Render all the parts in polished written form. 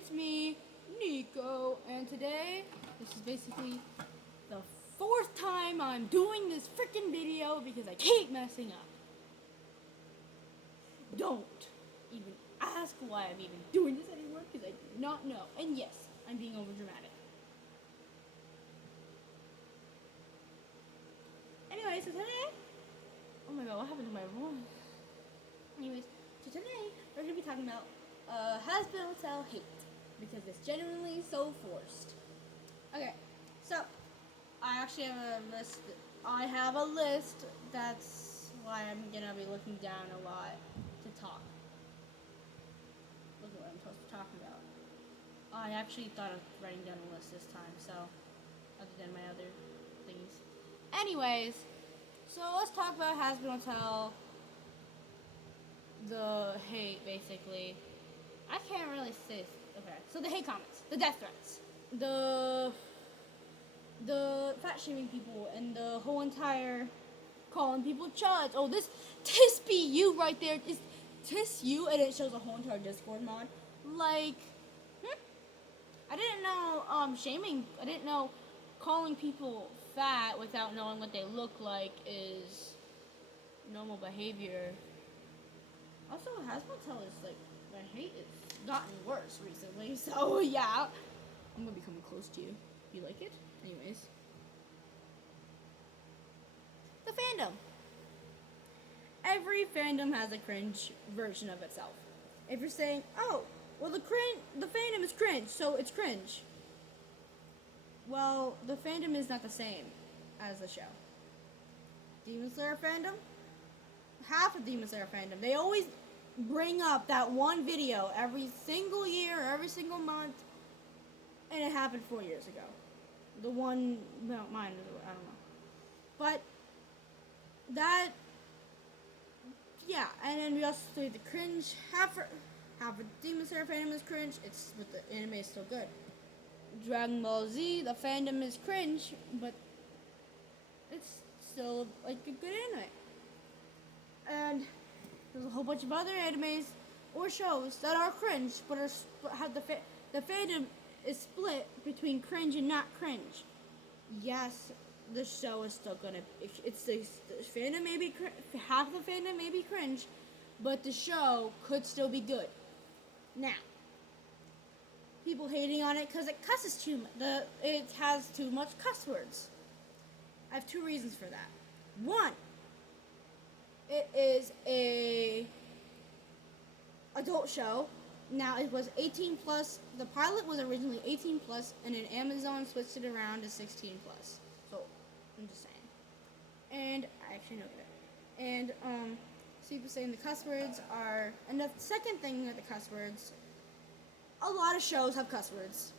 it's me, Nico, and today, this is basically the fourth time I'm doing this freaking video because I keep messing up. Don't even ask why I'm even doing this anymore because I do not know. And yes, I'm being overdramatic. Anyway, so today, oh my god, what happened to my voice? Anyways, so today we're going to be talking about Hazbin Hotel hate because it's genuinely so forced. Okay, so I actually have a list. I have a list. That's why I'm gonna be looking down a lot to talk. Look at what I'm supposed to talk about. I actually thought of writing down a list this time, so other than my other things. Anyways, so let's talk about Hazbin Hotel. The hate, basically. I can't really say. Okay, so the hate comments, the death threats, the fat shaming people, and the whole entire calling people chuds. Oh, this be you right there. Is this you? And it shows a whole entire Discord mod. Like, I didn't know shaming. I didn't know calling people fat without knowing what they look like is normal behavior. Also, Hazbin is like, my hate has gotten worse recently. So yeah, I'm gonna be coming close to you. You like it? Anyways. The fandom. Every fandom has a cringe version of itself. If you're saying, oh, well the fandom is cringe, so it's cringe. Well, the fandom is not the same as the show. Demon Slayer fandom? Half of Demon Slayer fandom. They always bring up that one video every single year, every single month, and it happened 4 years ago. The one, no, mine, I don't know. But that, yeah, and then we also say the cringe. Half of Demon Slayer fandom is cringe. But the anime is still good. Dragon Ball Z, the fandom is cringe, but it's still like a good anime. And there's a whole bunch of other animes or shows that are cringe, but have the fandom is split between cringe and not cringe. Yes, the show is still gonna. It's the fandom may be half the fandom may be cringe, but the show could still be good. Now, people hating on it because it cusses too much. It has too much cuss words. I have two reasons for that. One, it is a adult show. Now it was 18 plus. The pilot was originally 18 plus, and then Amazon switched it around to 16 plus. So I'm just saying. And I actually know that. And people saying the cuss words are. And the second thing with the cuss words, a lot of shows have cuss words.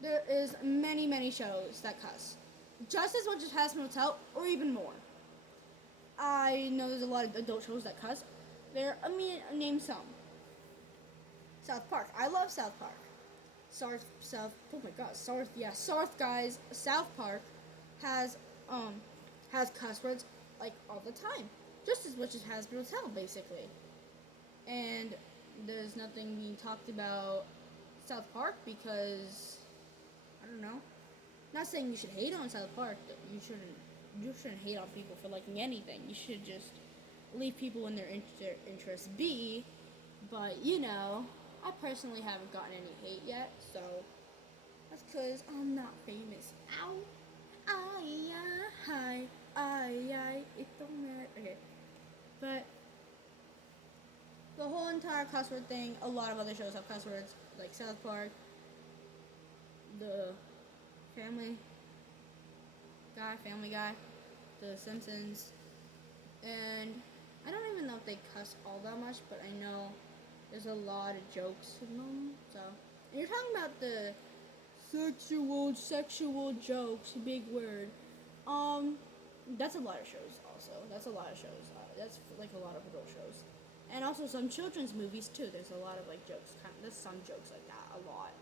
There is many shows that cuss, just as much as Hazbin Hotel, or even more. I know there's a lot of adult shows that cuss. Name some. South Park. I love South Park. Oh my god, South guys. South Park has cuss words like all the time, just as much as Hazbin Hotel, basically. And there's nothing being talked about South Park because I don't know. Not saying you should hate on South Park. You shouldn't hate on people for liking anything. You should just leave people in their interests be. But you know, I personally haven't gotten any hate yet, so that's because I'm not famous. Ow! Hi, it don't matter. Okay, but the whole entire cuss word thing. A lot of other shows have cuss words, like South Park, the Family Guy, The Simpsons, and I don't even know if they cuss all that much, but I know there's a lot of jokes in them. So, and you're talking about the sexual jokes, big word. That's a lot of shows. Also, that's a lot of shows. That's like a lot of adult shows, and also some children's movies too. There's a lot of like jokes. There's some jokes like that. A lot.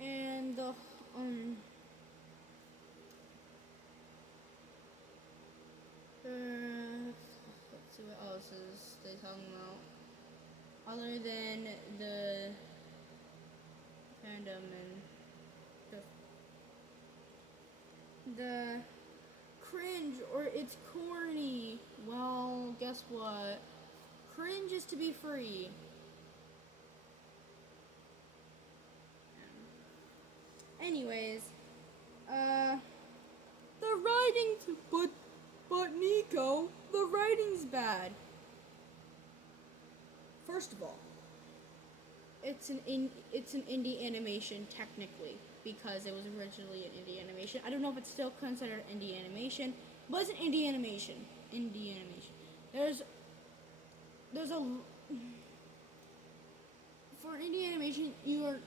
And the let's see what else is they talking about. other than the fandom and the cringe or it's corny. Well, guess what? Cringe is to be free. Anyways, the writing's but Nico, the writing's bad. First of all, it's an indie animation technically because it was originally an indie animation. I don't know if it's still considered indie animation, but it's an indie animation. Indie animation. There's a for indie animation you're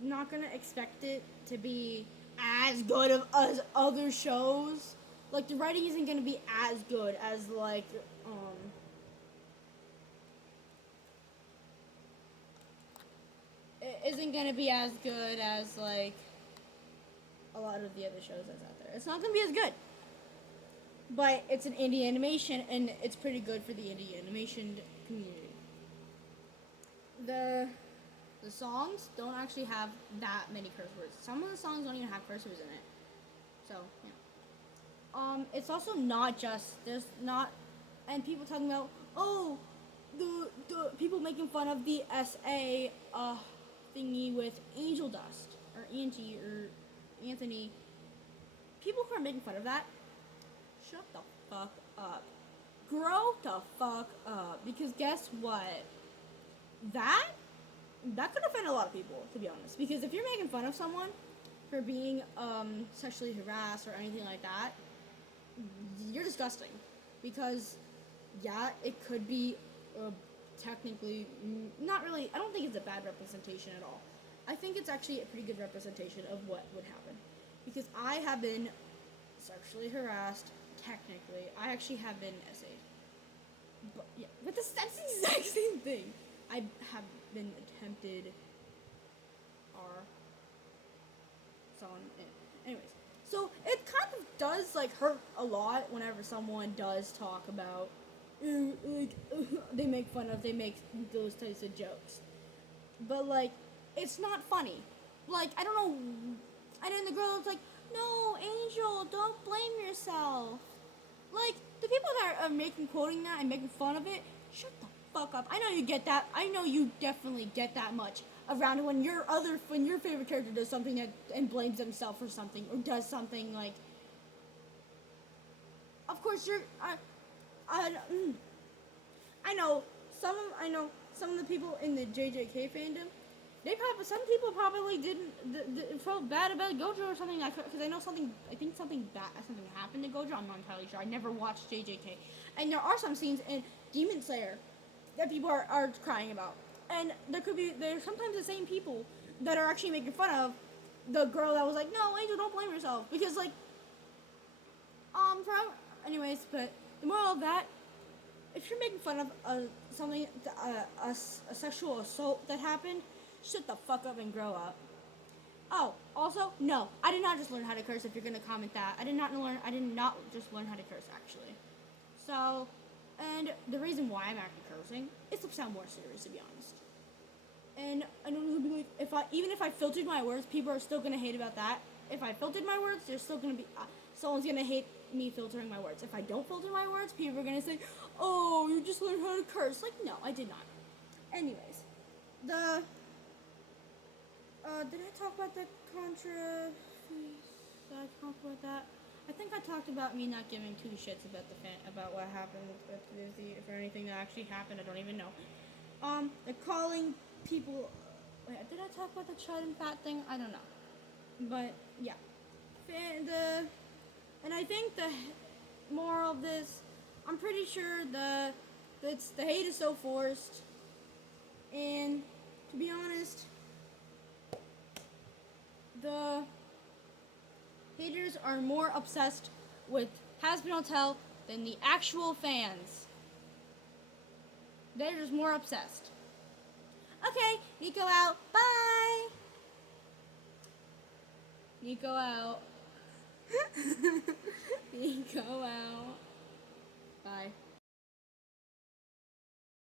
not gonna expect it to be as good as other shows. Like the writing isn't gonna be as good as like it isn't gonna be as good as like a lot of the other shows that's out there. It's not gonna be as good. But it's an indie animation and it's pretty good for the indie animation community. The songs don't actually have that many curse words. Some of the songs don't even have curse words in it. So, yeah. It's also not just, there's not, and people talking about, oh, the people making fun of the SA thingy with Angel Dust, or Angie, or Anthony. People who are making fun of that, shut the fuck up. Grow the fuck up. Because guess what? That could offend a lot of people, to be honest. Because if you're making fun of someone for being sexually harassed or anything like that, you're disgusting. Because, yeah, it could be technically not really. I don't think it's a bad representation at all. I think it's actually a pretty good representation of what would happen. Because I have been sexually harassed, technically. I actually have been essayed. But, yeah, but that's the exact same thing. I have been attempted so on. Anyways, so it kind of does like hurt a lot whenever someone does talk about they make those types of jokes, but like it's not funny. Like I don't know, and then the girl is like, "No, Angel, don't blame yourself." Like the people that are quoting that and making fun of it, shut the fuck up. I know you get that. I know you definitely get that much around when your favorite character does something and blames themselves for something or does something like. Of course, I know some of the people in the JJK fandom. Some people probably didn't felt bad about Gojo or something like because I think something happened to Gojo. I'm not entirely sure. I never watched JJK, and there are some scenes in Demon Slayer that people are crying about, and there's sometimes the same people that are actually making fun of the girl that was like, "No, Angel, don't blame yourself," because like anyways, but the moral of that. If you're making fun of something, a sexual assault that happened, shut the fuck up and grow up. Oh, also, no, I did not just learn how to curse. If you're gonna comment that, I did not just learn how to curse actually. So, and the reason why I'm actually cursing is to sound more serious, to be honest. And I know it'll be like even if I filtered my words, people are still gonna hate about that. If I filtered my words, there's still gonna be someone's gonna hate me filtering my words. If I don't filter my words, people are gonna say, "Oh, you just learned how to curse." Like, no, I did not. Anyways, did I talk about the contra? Did I talk about that? I think I talked about me not giving two shits about what happened with Disney or anything that actually happened. I don't even know. They're calling people. Wait, did I talk about the chud and fat thing? I don't know. But yeah, and I think the moral of this, I'm pretty sure the hate is so forced, and to be honest, the haters are more obsessed with Hazbin Hotel than the actual fans. They're just more obsessed. Okay, Nico out. Bye. Nico out. Nico out. Bye.